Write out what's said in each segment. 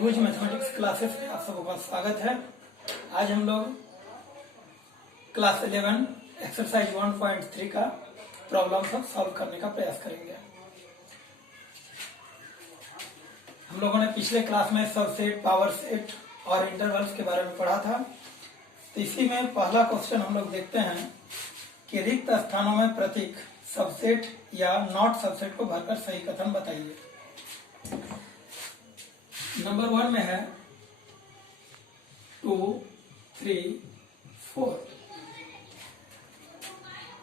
त्रिभुज mathematics classes में आप सबका स्वागत है। आज हम लोग क्लास 11 एक्सरसाइज 1.3 का प्रॉब्लम सब सॉल्व करने का प्रयास करेंगे। हम लोगों ने पिछले क्लास में सबसेट, पावर सेट और इंटरवल्स के बारे में पढ़ा था। तो इसी में पहला क्वेश्चन हम लोग देखते हैं कि रिक्त स्थानों में प्रतीक सबसेट या नॉट सबसेट को भरकर सही कथन बताइए। नंबर 1 में है 2, 3, 4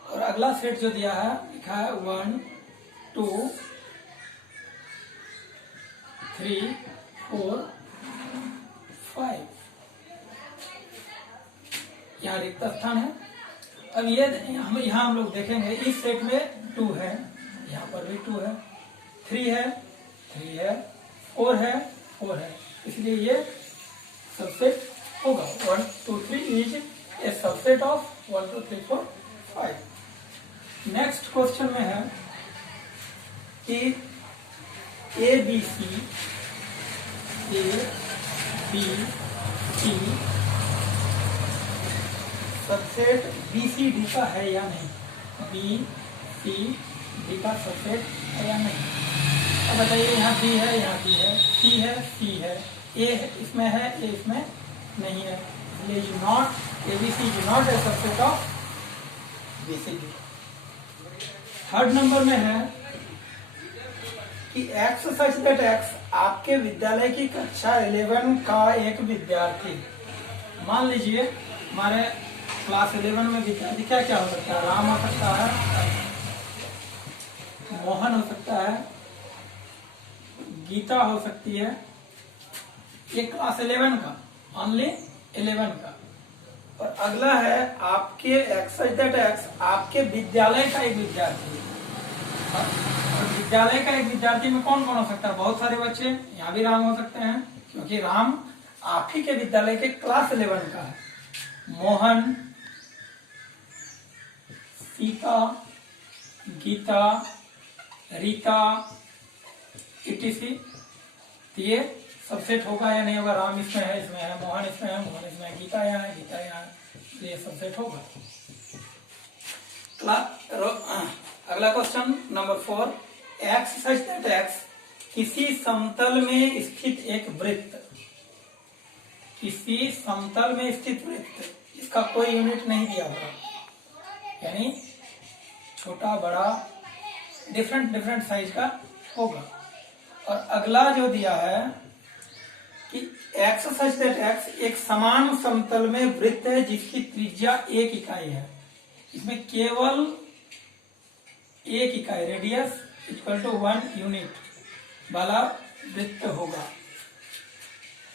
और अगला सेट जो दिया है लिखा है 1, 2, 3, 4, 5। यहाँ रिक्त स्थान है। अब ये यहाँ हम लोग देखेंगे इस सेट में 2 है, यहाँ पर भी 2 है, 3 है, 3 है, 4 है, 4 है, इसलिए ये सबसेट होगा। 1, 2, 3 is a subset of 1, 2, 3, 4, 5। Next question में है कि A B C subset B C D का है या नहीं, बी सी डी का सबसेट है या नहीं। अब बताइए, यहाँ बी है, यहाँ बी है, सी है, सी है, ए इसमें है, ए इसमें नहीं है, इसलिए you not A B C you not a subset of B C D. Third number में है कि एक्स सच दैट एक्स आपके विद्यालय की कक्षा 11 का एक विद्यार्थी। मान लीजिए हमारे क्लास 11 में विद्यार्थी क्या क्या हो सकता है, राम हो सकता है, मोहन हो सकता है, गीता हो सकती है। ये क्लास 11 का, ओनली 11 का। और अगला है आपके एक्स दैट एक्स आपके विद्यालय का एक विद्यार्थी। और विद्यालय का एक विद्यार्थी में कौन कौन हो सकता है, बहुत सारे बच्चे। यहाँ भी राम हो सकते हैं क्योंकि राम आप ही के विद्यालय के क्लास 11 का है। मोहन, सीता, गीता, रीता, इटीसी। तो ये सबसेट होगा या नहीं होगा। राम इसमें है, इसमें है, मोहन इसमें है, मोहन इसमें है, गीता यहाँ है, गीता यहाँ है, तो ये सबसेट होगा। अगला question number 4, x such that x किसी समतल में स्थित एक वृत्त, किसी समतल में स्थित वृत्त, इसका कोई यूनिट नहीं दिया हुआ, यानी छोटा बड़ा डिफरेंट साइज का होगा। और अगला जो दिया है कि एक्स सच दैट एक्स एक समान समतल में वृत्त है जिसकी त्रिज्या 1 इकाई है। इसमें केवल 1 इकाई, रेडियस इक्वल टू 1 यूनिट वाला वृत्त होगा।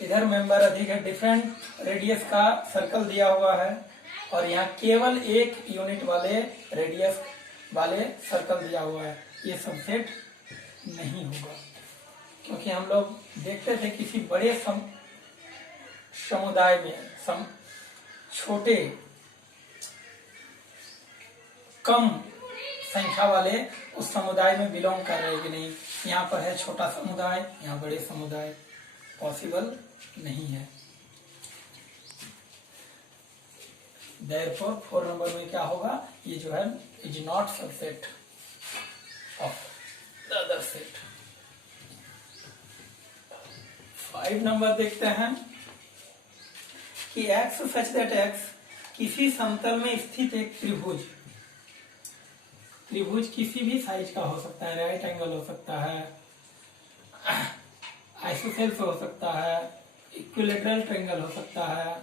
इधर मेंबर अधिक है, डिफरेंट रेडियस का सर्कल दिया हुआ है और यहाँ केवल 1 यूनिट वाले रेडियस वाले सर्कल दिया हुआ है। ये सबसेट नहीं होगा क्योंकि हम लोग देखते थे किसी बड़े समुदाय में छोटे कम संख्या वाले उस समुदाय में बिलोंग कर रहे कि नहीं। यहाँ पर है छोटा समुदाय, यहाँ बड़े समुदाय, पॉसिबल नहीं है। Therefore 4 नंबर में क्या होगा, ये जो है is not subset of the other set. 5 number देखते हैं कि एक्स सच दैट एक्स किसी समतल में स्थित एक त्रिभुज, त्रिभुज किसी भी साइज का हो सकता है, राइट एंगल हो सकता है, आइसोसेल्स हो सकता है, इक्विलेटरल ट्रायंगल हो सकता है,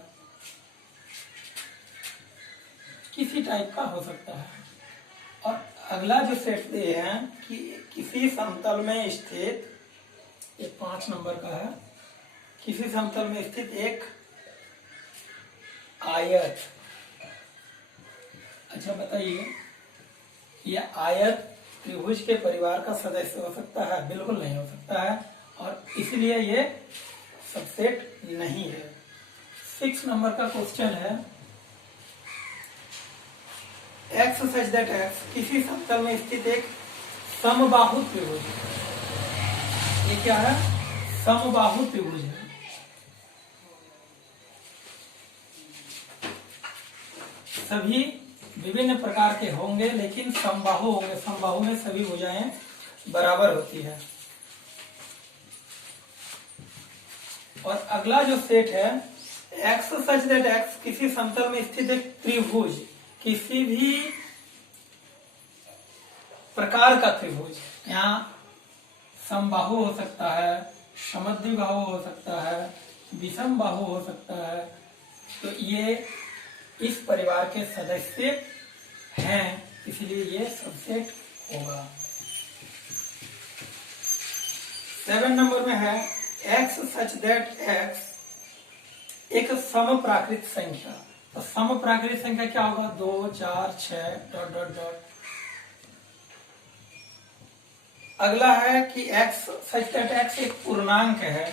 किसी टाइप का हो सकता है। और अगला जो सेट दिए हैं कि किसी समतल में स्थित, ये 5 नंबर का है, किसी समतल में स्थित एक आयत। अच्छा बताइए, यह आयत त्रिभुज के परिवार का सदस्य हो सकता है? बिल्कुल नहीं हो सकता है और इसलिए ये सबसेट नहीं है। 6 नंबर का क्वेश्चन है, एक्स सच दैट एक्स किसी समतल में स्थित एक समबाहु त्रिभुज। ये क्या है, समबाहु त्रिभुज है। सभी विभिन्न प्रकार के होंगे लेकिन समबाहु होंगे। समबाहु में सभी भुजाएं बराबर होती है। और अगला जो सेट है एक्स सच दैट एक्स, किसी समतल में स्थित एक त्रिभुज, किसी भी प्रकार का त्रिभुज, यहाँ समबाहु हो सकता है, समद्विबाहु हो सकता है, विषम बाहु हो सकता है, तो ये इस परिवार के सदस्य हैं, इसलिए ये सबसेट होगा। 7 नंबर में है एक्स सच दैट एक्स एक समप्राकृत संख्या। तो समप्राकृत संख्या क्या होगा? 2, 4, 6 डॉट डॉट डॉट। अगला है कि एक्स सच दैट एक्स एक पूर्णांक है।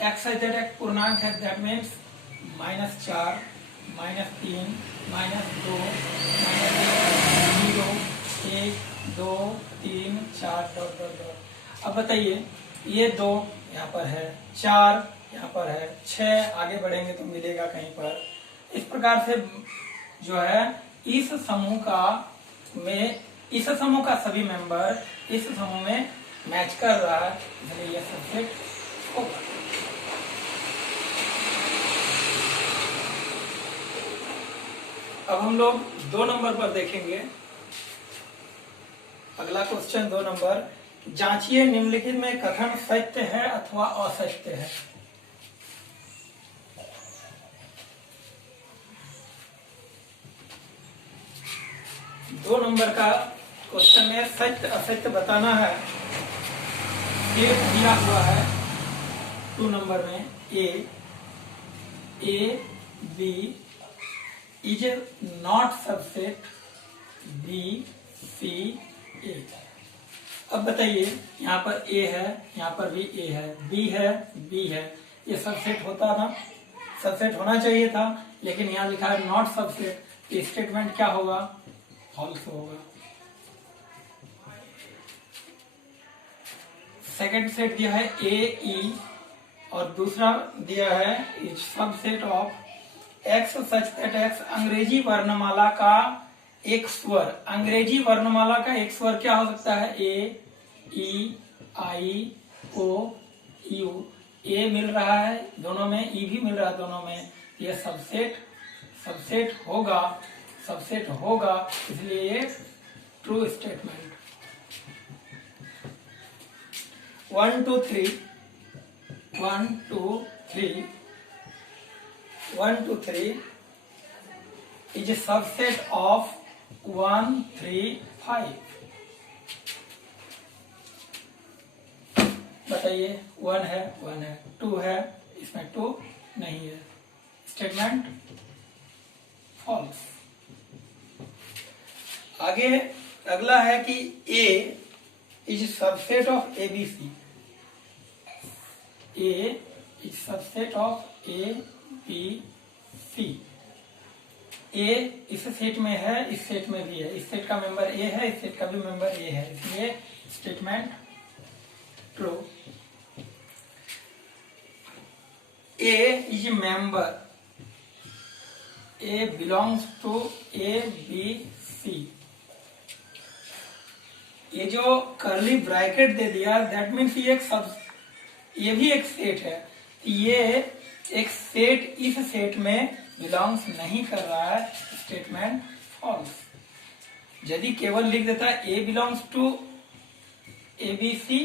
एक्स सच दैट एक्स पूर्णांक है, that means -4, -3, -2, -0, 1, 2, 3, 4 dot dot dot. अब बताइए ये 2 यहाँ पर है, 4 यहाँ पर है, 6 आगे बढ़ेंगे तो मिलेगा कहीं पर। इस प्रकार से जो है इस समूह का सभी मेंबर इस समूह में मैच कर रहा है, इसलिए यह सबसेट होगा। अब हम लोग 2 नंबर पर देखेंगे। अगला क्वेश्चन 2 नंबर, जांचिए निम्नलिखित में कथन सत्य है अथवा असत्य है। दो नंबर का क्वेश्चन में सत्य असत्य बताना है। ये दिया हुआ है 2 नंबर में, A B is not subset B C A. अब बताइए यहाँ पर ए है, यहाँ पर भी ए है, बी है, बी है, ये सबसेट होता ना, सबसेट होना चाहिए था, लेकिन यहाँ लिखा है नॉट सबसेट, तो स्टेटमेंट क्या होगा? फॉल्स होगा। सेकंड सेट दिया है ए ई, और दूसरा दिया है subset of x such that x अंग्रेजी वर्णमाला का एक स्वर। अंग्रेजी वर्णमाला का एक स्वर क्या हो सकता है? ए, ई, आई, ओ, यू। ए मिल रहा है दोनों में, ई भी मिल रहा है दोनों में, ये सबसेट होगा, इसलिए ये true statement. 1 2 3 1 2 3 1 2 3 is a subset of 1 3 5। बताइए 1 है, 2 है, इसमें 2 नहीं है, स्टेटमेंट फॉल्स। आगे अगला है कि A is subset of A B C. A is subset of A B C. A इस सेट में है, इस सेट में भी है, इस सेट का मेंबर A है, इस सेट का भी मेंबर A है, इसलिए statement true. A is member, A belongs to A B C। ये जो कर्ली ब्रैकेट दे दिया, दैट मीन्स ये भी एक सेट है। ये एक सेट इस सेट में बिलोंग्स नहीं कर रहा है, स्टेटमेंट फॉल्स। यदि केवल लिख देता है A belongs to A B C,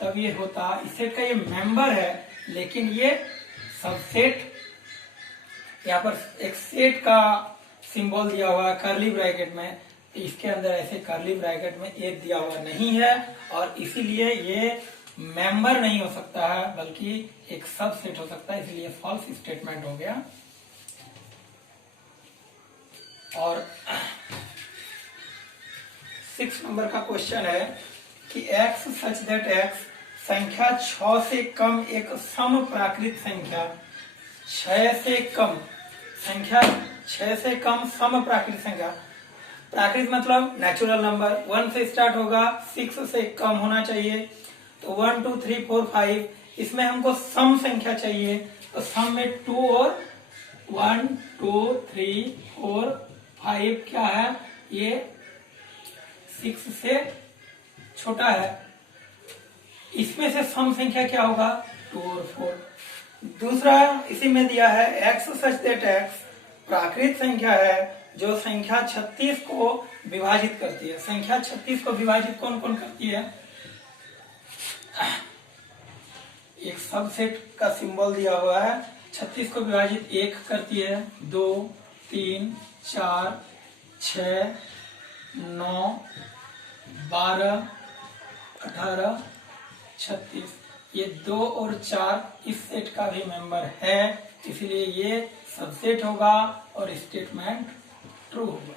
तब ये होता, इस सेट का ये मेंबर है, लेकिन ये सबसेट, यहाँ पर एक सेट का सिंबल दिया हुआ है कर्ली ब्रैकेट में, इसके अंदर ऐसे कर्ली ब्रैकेट में एक दिया हुआ नहीं है, और इसीलिए ये मेंबर नहीं हो सकता है, बल्कि एक सबसेट हो सकता है, इसलिए फॉल्स स्टेटमेंट हो गया। और 6 नंबर का क्वेश्चन है कि एक्स सच दैट एक्स संख्या 6 से कम एक सम प्राकृत संख्या, 6 से कम संख्या, 6 से कम सम प्राकृत संख्या। प्राकृत मतलब नेचुरल नंबर, 1 से स्टार्ट होगा, 6 से कम होना चाहिए, तो 1 2 3 4 5, इसमें हमको सम संख्या चाहिए, तो सम में 2 और 1 2 3 4 5 क्या है, ये 6 से छोटा है। इसमें से सम संख्या क्या होगा, 2 और 4। दूसरा इसी में दिया है x सच दैट x प्राकृत संख्या है जो संख्या 36 को विभाजित करती है। संख्या 36 को विभाजित कौन कौन करती है, एक सबसेट का सिंबल दिया हुआ है। 36 को विभाजित 1 करती है, 2 3 4 6 9 12 18 36, ये 2 और 4 इस सेट का भी मेंबर है, इसलिए ये सबसेट होगा और स्टेटमेंट ट्रू होगा।